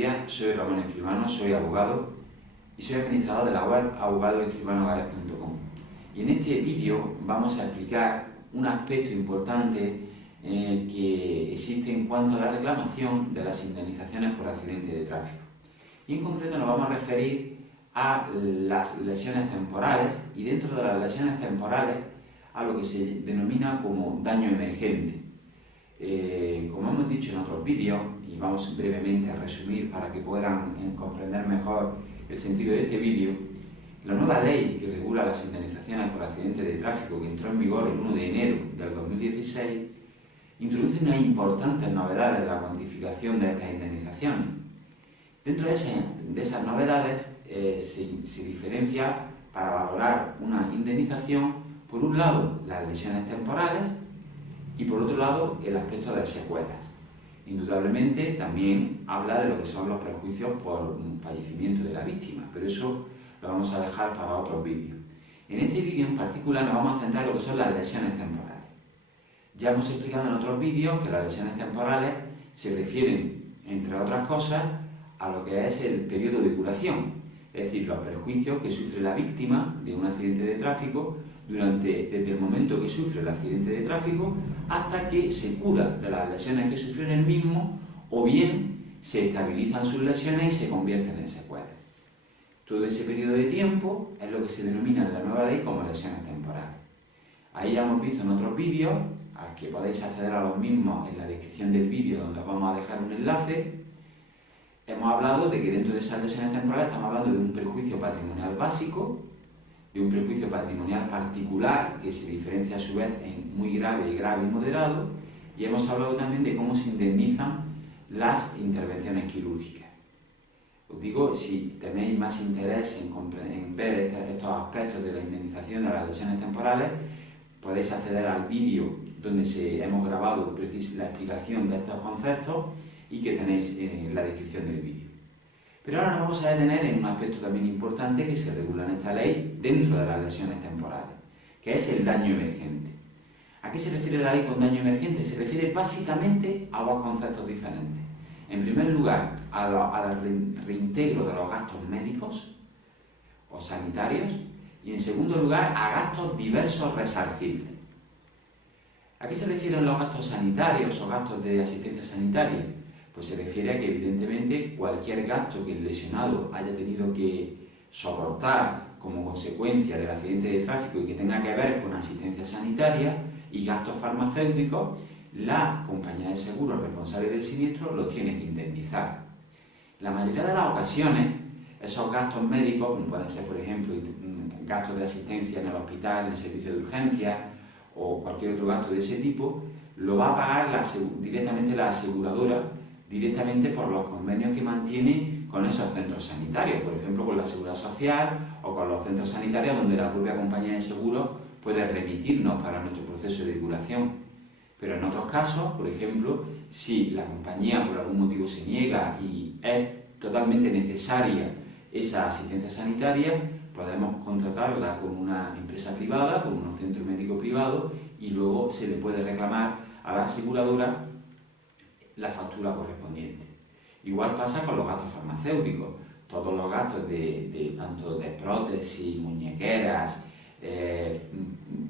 días, soy Ramón Escribano, soy abogado y soy administrador de la web abogadoescribanohogares.com. Y en este vídeo vamos a explicar un aspecto importante que existe en cuanto a la reclamación de las indemnizaciones por accidente de tráfico. Y en concreto nos vamos a referir a las lesiones temporales y dentro de las lesiones temporales a lo que se denomina como daño emergente. Como hemos dicho en otros vídeos, y vamos brevemente a resumir para que puedan comprender mejor el sentido de este vídeo, la nueva ley que regula las indemnizaciones por accidentes de tráfico, que entró en vigor el 1 de enero del 2016, introduce unas importantes novedades en la cuantificación de estas indemnizaciones. Dentro de esas novedades se diferencia para valorar una indemnización, por un lado, las lesiones temporales y por otro lado, el aspecto de secuelas. Indudablemente también habla de lo que son los perjuicios por un fallecimiento de la víctima, pero eso lo vamos a dejar para otros vídeos. En este vídeo en particular nos vamos a centrar en lo que son las lesiones temporales. Ya hemos explicado en otros vídeos que las lesiones temporales se refieren, entre otras cosas, a lo que es el periodo de curación, es decir, los perjuicios que sufre la víctima de un accidente de tráfico desde el momento que sufre el accidente de tráfico hasta que se cura de las lesiones que sufrió en el mismo, o bien se estabilizan sus lesiones y se convierten en secuelas. Todo ese periodo de tiempo es lo que se denomina en la nueva ley como lesiones temporales. Ahí ya hemos visto en otros vídeos, a que podéis acceder a los mismos en la descripción del vídeo, donde os vamos a dejar un enlace. Hemos hablado de que dentro de esas lesiones temporales estamos hablando de un perjuicio patrimonial básico, de un perjuicio patrimonial particular, que se diferencia a su vez en muy grave, grave y moderado, y hemos hablado también de cómo se indemnizan las intervenciones quirúrgicas. Os digo, si tenéis más interés en ver estos aspectos de la indemnización de las lesiones temporales, podéis acceder al vídeo donde hemos grabado la explicación de estos conceptos y que tenéis en la descripción del vídeo. Pero ahora nos vamos a detener en un aspecto también importante que se regula en esta ley dentro de las lesiones temporales, que es el daño emergente. ¿A qué se refiere la ley con daño emergente? Se refiere básicamente a dos conceptos diferentes. En primer lugar, al reintegro de los gastos médicos o sanitarios, y en segundo lugar, a gastos diversos resarcibles. ¿A qué se refieren los gastos sanitarios o gastos de asistencia sanitaria? Pues se refiere a que evidentemente cualquier gasto que el lesionado haya tenido que soportar como consecuencia del accidente de tráfico y que tenga que ver con asistencia sanitaria y gastos farmacéuticos, la compañía de seguros responsable del siniestro los tiene que indemnizar. La mayoría de las ocasiones, esos gastos médicos, como pueden ser por ejemplo gastos de asistencia en el hospital, en el servicio de urgencia o cualquier otro gasto de ese tipo, lo va a pagar directamente la aseguradora, directamente por los convenios que mantiene con esos centros sanitarios, por ejemplo con la Seguridad Social o con los centros sanitarios donde la propia compañía de seguros puede remitirnos para nuestro proceso de curación. Pero en otros casos, por ejemplo, si la compañía por algún motivo se niega y es totalmente necesaria esa asistencia sanitaria, podemos contratarla con una empresa privada, con un centro médico privado, y luego se le puede reclamar a la aseguradora la factura correspondiente. Igual pasa con los gastos farmacéuticos. Todos los gastos tanto de prótesis, muñequeras,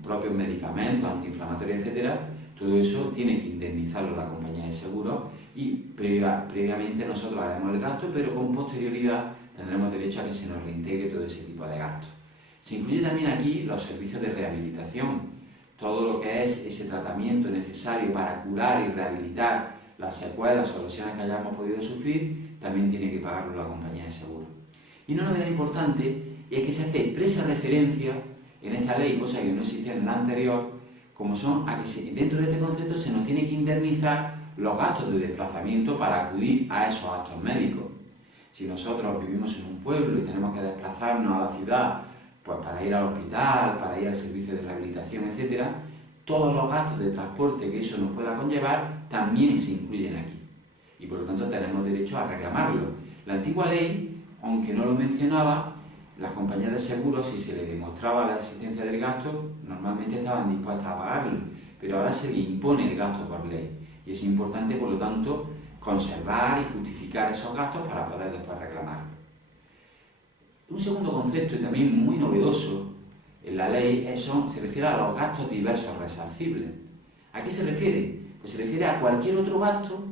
propios medicamentos, antiinflamatorios, etc., todo eso tiene que indemnizarlo la compañía de seguros y previamente nosotros haremos el gasto, pero con posterioridad tendremos derecho a que se nos reintegre todo ese tipo de gastos. Se incluye también aquí los servicios de rehabilitación, todo lo que es ese tratamiento necesario para curar y rehabilitar las secuelas o lesiones que hayamos podido sufrir, también tiene que pagarlo la compañía de seguros. Y una novedad importante es que se hace expresa referencia en esta ley, cosa que no existía en la anterior, como son a que dentro de este concepto se nos tiene que indemnizar los gastos de desplazamiento para acudir a esos actos médicos. Si nosotros vivimos en un pueblo y tenemos que desplazarnos a la ciudad pues para ir al hospital, para ir al servicio de rehabilitación, etc., todos los gastos de transporte que eso nos pueda conllevar también se incluyen aquí. Y por lo tanto tenemos derecho a reclamarlo. La antigua ley, aunque no lo mencionaba, las compañías de seguros, si se les demostraba la existencia del gasto, normalmente estaban dispuestas a pagarlo, pero ahora se le impone el gasto por ley. Y es importante, por lo tanto, conservar y justificar esos gastos para poder después reclamarlos. Un segundo concepto, y también muy novedoso en la ley, se refiere a los gastos diversos resarcibles. ¿A qué se refiere? Pues se refiere a cualquier otro gasto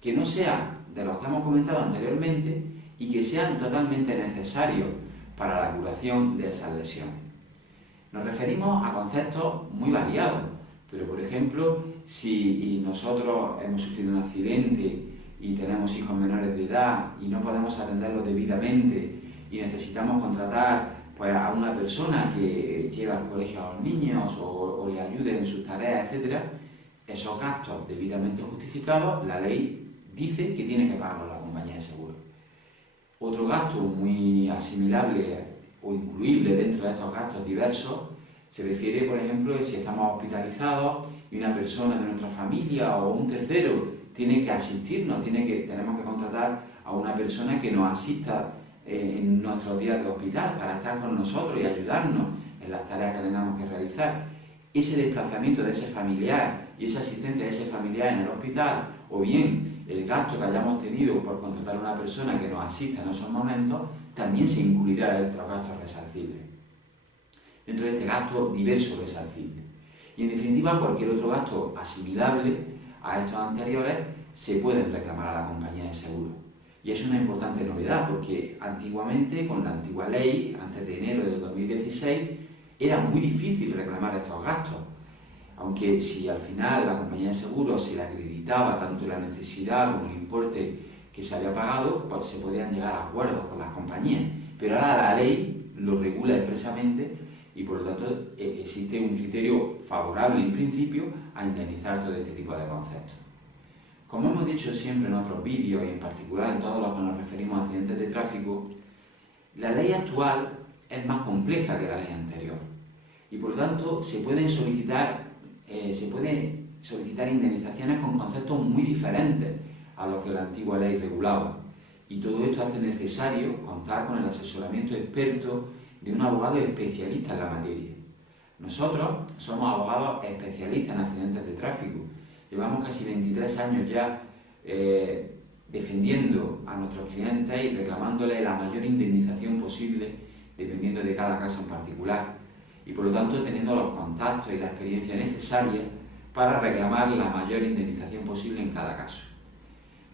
que no sea de los que hemos comentado anteriormente y que sean totalmente necesarios para la curación de esas lesiones. Nos referimos a conceptos muy variados, pero por ejemplo, si nosotros hemos sufrido un accidente y tenemos hijos menores de edad y no podemos atenderlos debidamente y necesitamos contratar pues, a una persona que lleve al colegio a los niños o le ayude en sus tareas, etc., esos gastos debidamente justificados, la ley dice que tiene que pagarlo la compañía de seguro. Otro gasto muy asimilable o incluible dentro de estos gastos diversos se refiere, por ejemplo, si estamos hospitalizados y una persona de nuestra familia o un tercero tiene que asistirnos, tenemos que contratar a una persona que nos asista en nuestros días de hospital para estar con nosotros y ayudarnos en las tareas que tengamos que realizar. Ese desplazamiento de ese familiar y esa asistencia de ese familiar en el hospital, o bien el gasto que hayamos tenido por contratar a una persona que nos asista en esos momentos, también se incluirá dentro de los gastos resarcibles, dentro de este gasto diverso resarcible. Y en definitiva, cualquier otro gasto asimilable a estos anteriores se pueden reclamar a la compañía de seguro. Y es una importante novedad porque antiguamente, con la antigua ley, antes de enero del 2016, era muy difícil reclamar estos gastos. Aunque si al final la compañía de seguros se le acreditaba tanto la necesidad como el importe que se había pagado, pues se podían llegar a acuerdos con las compañías. Pero ahora la ley lo regula expresamente y por lo tanto existe un criterio favorable en principio a indemnizar todo este tipo de conceptos. Como hemos dicho siempre en otros vídeos y en particular en todos los que nos referimos a accidentes de tráfico, la ley actual es más compleja que la ley anterior y por lo tanto se pueden solicitar indemnizaciones con conceptos muy diferentes a los que la antigua ley regulaba. Y todo esto hace necesario contar con el asesoramiento experto de un abogado especialista en la materia. Nosotros somos abogados especialistas en accidentes de tráfico. Llevamos casi 23 años ya defendiendo a nuestros clientes y reclamándoles la mayor indemnización posible dependiendo de cada caso en particular. Y por lo tanto teniendo los contactos y la experiencia necesaria para reclamar la mayor indemnización posible en cada caso.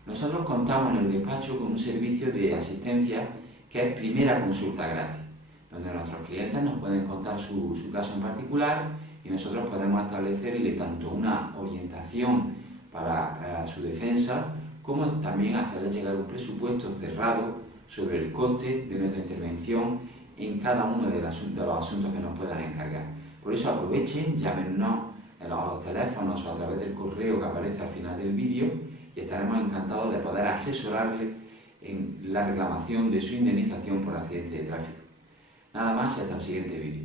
Nosotros contamos en el despacho con un servicio de asistencia que es primera consulta gratis, donde nuestros clientes nos pueden contar su caso en particular y nosotros podemos establecerle tanto una orientación para su defensa como también hacerle llegar un presupuesto cerrado sobre el coste de nuestra intervención en cada uno de los asuntos que nos puedan encargar. Por eso aprovechen, llámenos a los teléfonos o a través del correo que aparece al final del vídeo y estaremos encantados de poder asesorarle en la reclamación de su indemnización por accidente de tráfico. Nada más y hasta el siguiente vídeo.